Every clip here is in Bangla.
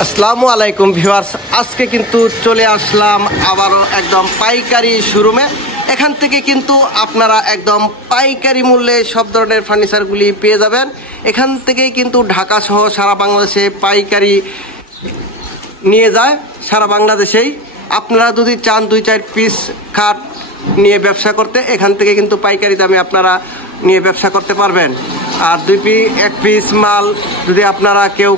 আসসালামু আলাইকুম ভিউয়ার্স, আজকে কিন্তু চলে আসলাম আবারও একদম পাইকারি শোরুমে। এখান থেকে কিন্তু আপনারা একদম পাইকারি মূল্যে সব ধরনের ফার্নিচারগুলি পেয়ে যাবেন। এখান থেকেই কিন্তু ঢাকা সহ সারা বাংলাদেশে পাইকারি নিয়ে যায়, সারা বাংলাদেশেই। আপনারা যদি চান 2-4 পিস খাট নিয়ে ব্যবসা করতে, এখান থেকে কিন্তু পাইকারি দামে আপনারা নিয়ে ব্যবসা করতে পারবেন। আর 1 পিস মাল যদি আপনারা কেউ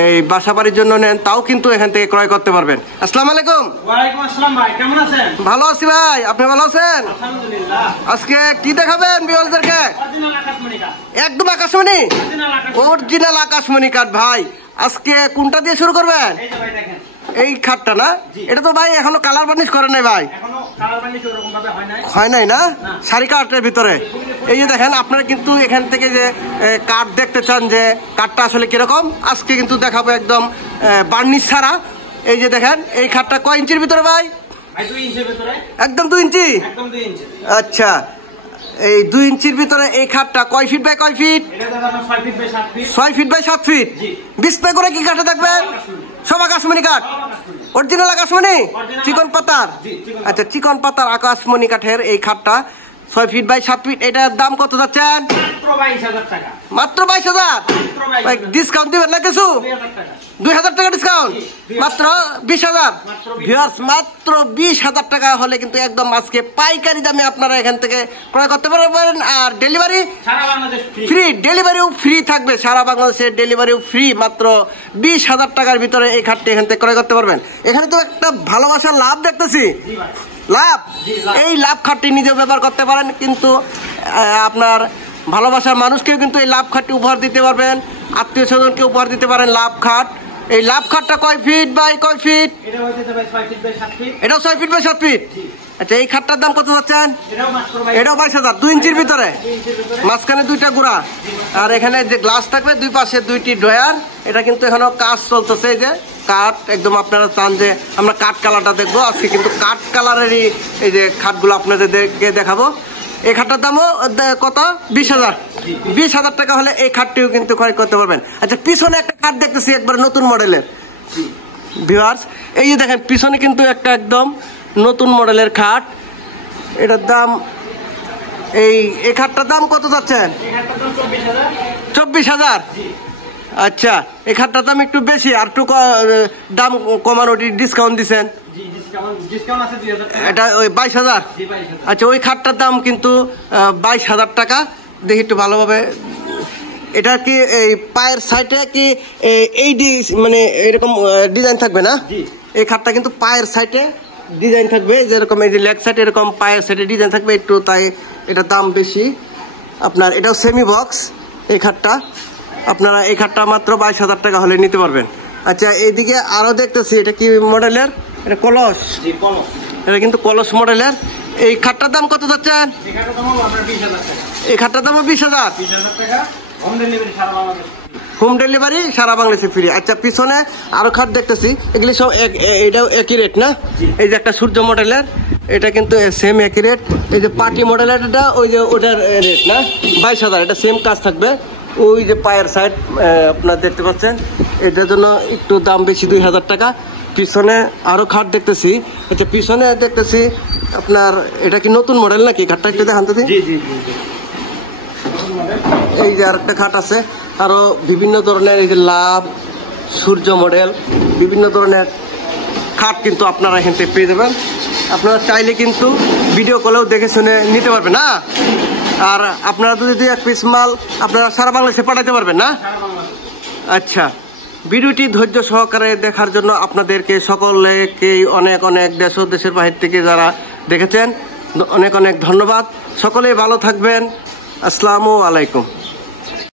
এই বাসা বাড়ির জন্য নেন, তাও কিন্তু এখান থেকে ক্রয় করতে পারবেন। আসসালামু আলাইকুম। ওয়ালাইকুম আসসালাম ভাই, কেমন আছেন? ভালো আছি ভাই, আপনি ভালো আছেন? আলহামদুলিল্লাহ। আজকে কি দেখাবেন ভিউয়ারদেরকে? অরিজিনাল আকাশমণি কাঠ। একদম আকাশমণি, অরিজিনাল অরিজিনাল আকাশমণি। আকাশমণি কাঠ। ভাই আজকে কোনটা দিয়ে শুরু করবেন? এই যে ভাই দেখেন, এই খাটটা না? জি। এটা তো ভাই এখনো কালার বার্নিশ করে নাই ভাই? এখনো কালার বানিশ ওরকম ভাবে হয় নাই। হয় নাই না? না। শাড়ি কাঠের ভিতরে। এই যে দেখেন, আপনারা কিন্তু এখান থেকে যে কাঠ দেখতে চান যে কাঠটা আসলে কিরকম, আজকে কিন্তু দেখাবো একদম বার্নিশ ছাড়া। এই যে দেখেন, এই খাটটা কয় ইঞ্চির ভিতরে ভাই? ভাই 2 ইঞ্চির ভিতরে। একদম 2 ইঞ্চি। একদম 2 ইঞ্চি। আচ্ছা, এই 2 ইঞ্চির ভিতরে এই খাটটা কয় ফিট বাই কয় ফিট? এটা দাদা 6 feet by 7 feet. 6 feet by 7 feet. জি। ডিসপ্লে করে কি কাঠে থাকবে? সব আকাশমণি কাঠ। অরিজিনাল আকাশমণি, Original চিকন পাতার। জি, চিকন আচ্ছা, চিকন পাতার আকাশমণি কাঠের এই খাটটা 6 ফিট বাই 7 ফিট। এটার দাম কত যাচ্ছেন? মাত্র 22,000 টাকা। মাত্র 22,000। ভাই ডিসকাউন্ট দিবেন না কিছু? 2,000 টাকা। 2,000 টাকা ডিসকাউন্ট। জি, মাত্র 20,000। মাত্র 20,000 ভিউয়ার্স, মাত্র 20,000 টাকা হলে কিন্তু একদম আজকে পাইকারি দামে আপনারা এখান থেকে ক্রয় করতে পারবেন। আর ডেলিভারি সারা বাংলাদেশ ফ্রি। ফ্রি, ডেলিভারিও ফ্রি থাকবে। সারা বাংলাদেশে ডেলিভারিও ফ্রি। মাত্র 20,000 টাকার ভিতরে এই খাটটি এখান থেকে ক্রয় করতে পারবেন। এখানে তো একটা ভালোবাসার লাভ দেখতেছি। জি ভাই। লাভ, জি, লাভ। এই লাভ খাটটি নিজেও ব্যবহার করতে পারেন, কিন্তু আপনার ভালোবাসার মানুষকেও কিন্তু এই লাভ খাটটি উপহার দিতে পারবেন, আত্মীয় স্বজনকে উপহার দিতে পারেন লাভ খাট। এই লাভ খাটটা কয় ফিট বাই কয় ফিট? এটা হইছে ভাই 6 ফিট বাই 7 ফিট। এটাও 6 ফিট বাই 7 ফিট। জি। আচ্ছা, এই খাটটার দাম কত যাচ্ছেন? এটাও মাত্র ভাই। এটাও 22,000। 2 ইঞ্চির ভিতরে, 2 ইঞ্চির ভিতরে। মাঝখানে 2টা গুড়া, আর এখানে যে গ্লাস থাকবে, 2 পাশে 2টি ড্রয়ার। এটা কিন্তু এখনো কাজ চলতেছে। এই যে কাঠ, একদম আপনারা চান যে আমরা কাঠ কালারটা দেখবো, আজকে কিন্তু কাঠ কালারেরই এই যে খাটগুলো আপনাদেরকে দেখাবো। এই খাটটার দামও কত? 20,000। 20,000 টাকা হলে এই খাটটিও কিন্তু ক্রয় করতে পারবেন। আচ্ছা, পিছনে একটা খাট দেখতেছি একবার নতুন মডেলের। ভিউয়ার্স, এই যে দেখেন, পিছনে কিন্তু একটা একদম নতুন মডেলের খাট। এটার দাম, এই খাটটার দাম কত যাচ্ছেন? এই খাটটার দাম 24,000। 24,000। জি। আচ্ছা, এই খাটটার দাম একটু বেশি, আর একটু দাম কমানো, ডিসকাউন্ট দিচ্ছেন। জি, ডিসকাউন্ট আছে 2,000 টাকা। এটা ওই 22,000। জি 22,000। আচ্ছা, ওই খাটটার দাম কিন্তু 22,000 টাকা। দেখি একটু ভালোভাবে। এটা কি এই পায়ের সাইডে কি এই মানে এরকম ডিজাইন থাকবে না? জি। এই খাটটা কিন্তু পায়ের সাইডে ডিজাইন থাকবে, যেরকম এই যে লেগ সাইডে এরকম পায়ের সাইডে ডিজাইন থাকবে একটু, তাই এটার দাম বেশি। আপনার এটাও সেমি বক্স এই খাটটা। আপনারা এই খাটটা মাত্র 22,000 টাকা হলে নিতে পারবেন। আচ্ছা, এইদিকে আরো দেখতেছি, এটা কি মডেলের? এটা কলস। জি, কলস। এটা কিন্তু কলস মডেলের। এই খাটটার দাম কত যাচ্ছেন? এই খাটটার দাম হলো আপনার 20,000 টাকা। এই খাটটার দামও 20,000। 20,000 টাকা। হোম ডেলিভারি সারা বাংলাদেশ। হোম ডেলিভারি সারা বাংলাদেশে ফ্রি। আচ্ছা, পিছনে আরো খাট দেখতেছি, এগুলি সব এটাও একই রেট না? এই যে একটা সূর্য মডেলের, এটা কিন্তু সেম একই রেট। এই যে পার্টি মডেলের, এটা ওই যে ওটার রেট না? 22,000। এটা সেম কাজ থাকবে। ওই যে পায়ের সাইড আপনার দেখতে পাচ্ছেন, এটার জন্য একটু দাম বেশি, 2,000 টাকা। পিছনে আরো খাট দেখতেছি। আচ্ছা, পিছনে দেখতেছি আপনার, এটা কি নতুন মডেল নাকি খাটটা? একটু দেখান তো। জি জি জি। এই যে আরেকটা খাট আছে, আরো বিভিন্ন ধরনের, এই যে লাভ, সূর্য মডেল, বিভিন্ন ধরনের খাট কিন্তু আপনারা এখান থেকে পেয়ে যাবেন। আপনারা চাইলে কিন্তু ভিডিও কলেও দেখে শুনে নিতে পারবেন না? আর আপনারা যদি 2-1 পিস মাল আপনারা সারা বাংলাদেশে পাঠাতে পারবেন না? আচ্ছা, ভিডিওটি ধৈর্য সহকারে দেখার জন্য আপনাদেরকে সকলেকেই অনেক অনেক দেশ ও দেশের বাহির থেকে যারা দেখেছেন, অনেক অনেক ধন্যবাদ। সকলেই ভালো থাকবেন। আসসালামু আলাইকুম।